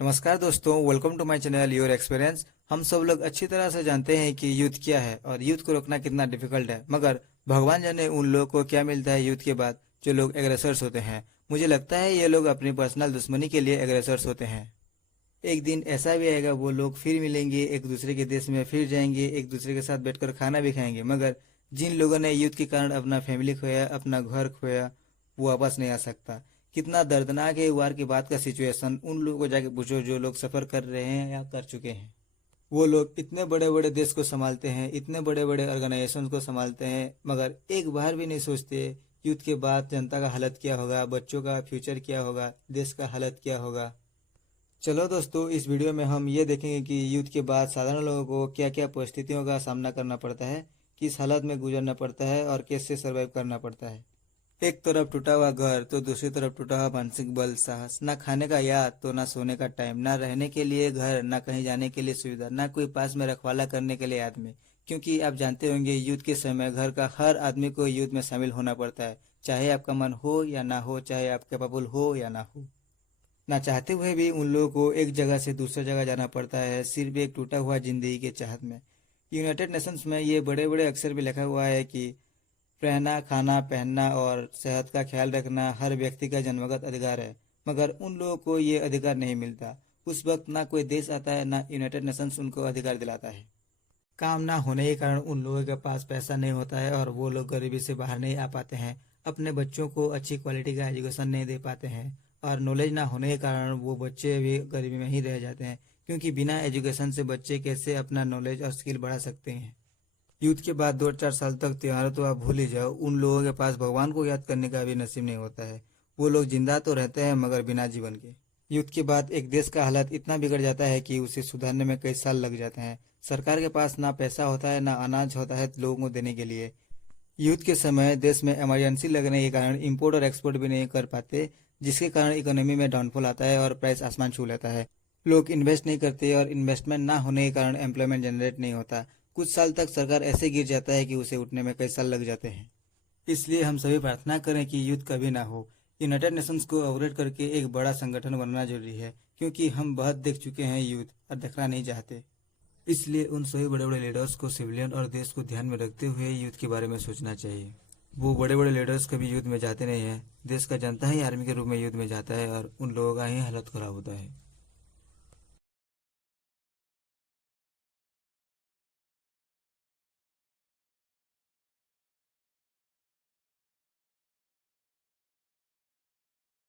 नमस्कार दोस्तों, welcome to my channel your experience. हम सब लोग अच्छी तरह से जानते हैं कि युद्ध क्या है और युद्ध को रोकना कितना डिफिकल्ट है, मगर भगवान जाने उन लोगों को क्या मिलता है युद्ध के बाद, जो लोग एग्रेसर्स होते हैं। मुझे लगता है ये लोग अपनी पर्सनल दुश्मनी के लिए एग्रेसर्स होते हैं। एक दिन ऐसा भी आएगा, वो लोग फिर मिलेंगे, एक दूसरे के देश में फिर जाएंगे, एक दूसरे के साथ बैठकर खाना भी खाएंगे, मगर जिन लोगों ने युद्ध के कारण अपना फैमिली खोया, अपना घर खोया, वो वापस नहीं आ सकता। कितना दर्दनाक है वार के बाद का सिचुएशन। उन लोगों को जाके पूछो जो लोग सफर कर रहे हैं या कर चुके हैं। वो लोग इतने बड़े बड़े देश को संभालते हैं, इतने बड़े बड़े ऑर्गेनाइजेशन को संभालते हैं, मगर एक बार भी नहीं सोचते युद्ध के बाद जनता का हालत क्या होगा, बच्चों का फ्यूचर क्या होगा, देश का हालत क्या होगा। चलो दोस्तों, इस वीडियो में हम ये देखेंगे कि युद्ध के बाद साधारण लोगों को क्या क्या परिस्थितियों का सामना करना पड़ता है, किस हालत में गुजरना पड़ता है और कैसे सर्वाइव करना पड़ता है। एक तरफ टूटा हुआ घर तो दूसरी तरफ टूटा हुआ मानसिक बल, साहस, ना खाने का याद तो ना सोने का टाइम, ना रहने के लिए घर, ना कहीं जाने के लिए सुविधा, ना कोई पास में रखवाला करने के लिए आदमी। क्योंकि आप जानते होंगे युद्ध के समय घर का हर आदमी को युद्ध में शामिल होना पड़ता है, चाहे आपका मन हो या ना हो, चाहे आप कैपेबल हो या ना हो। ना चाहते हुए भी उन लोगों को एक जगह से दूसरी जगह जाना पड़ता है, सिर्फ एक टूटा हुआ जिंदगी के चाहत में। यूनाइटेड नेशंस में ये बड़े बड़े अक्षर भी लिखा हुआ है कि रहना, खाना, पहनना और सेहत का ख्याल रखना हर व्यक्ति का जन्मगत अधिकार है, मगर उन लोगों को ये अधिकार नहीं मिलता। उस वक्त ना कोई देश आता है, ना यूनाइटेड नेशंस उनको अधिकार दिलाता है। काम ना होने के कारण उन लोगों के पास पैसा नहीं होता है और वो लोग गरीबी से बाहर नहीं आ पाते हैं, अपने बच्चों को अच्छी क्वालिटी का एजुकेशन नहीं दे पाते हैं, और नॉलेज ना होने के कारण वो बच्चे भी गरीबी में ही रह जाते हैं, क्योंकि बिना एजुकेशन से बच्चे कैसे अपना नॉलेज और स्किल बढ़ा सकते हैं। युद्ध के बाद 2-4 साल तक त्योहार तो आप भूल ही जाओ, उन लोगों के पास भगवान को याद करने का भी नसीब नहीं होता है। वो लोग जिंदा तो रहते हैं मगर बिना जीवन के। युद्ध के बाद एक देश का हालत इतना बिगड़ जाता है कि उसे सुधारने में कई साल लग जाते हैं। सरकार के पास ना पैसा होता है, ना अनाज होता है लोगों को देने के लिए। युद्ध के समय देश में इमरजेंसी लगने के कारण इंपोर्ट और एक्सपोर्ट भी नहीं कर पाते, जिसके कारण इकोनॉमी में डाउनफॉल आता है और प्राइस आसमान छू लेता है। लोग इन्वेस्ट नहीं करते और इन्वेस्टमेंट ना होने के कारण एम्प्लॉयमेंट जनरेट नहीं होता। कुछ साल तक सरकार ऐसे गिर जाता है कि उसे उठने में कई साल लग जाते हैं। इसलिए हम सभी प्रार्थना करें कि युद्ध कभी ना हो। यूनाइटेड नेशंस को अपग्रेड करके एक बड़ा संगठन बनना जरूरी है, क्योंकि हम बहुत देख चुके हैं युद्ध और देखना नहीं चाहते। इसलिए उन सभी बड़े बड़े लीडर्स को सिविलियन और देश को ध्यान में रखते हुए युद्ध के बारे में सोचना चाहिए। वो बड़े बड़े लीडर्स कभी युद्ध में जाते नहीं हैं, देश का जनता ही आर्मी के रूप में युद्ध में जाता है और उन लोगों का ही हालत खराब होता है।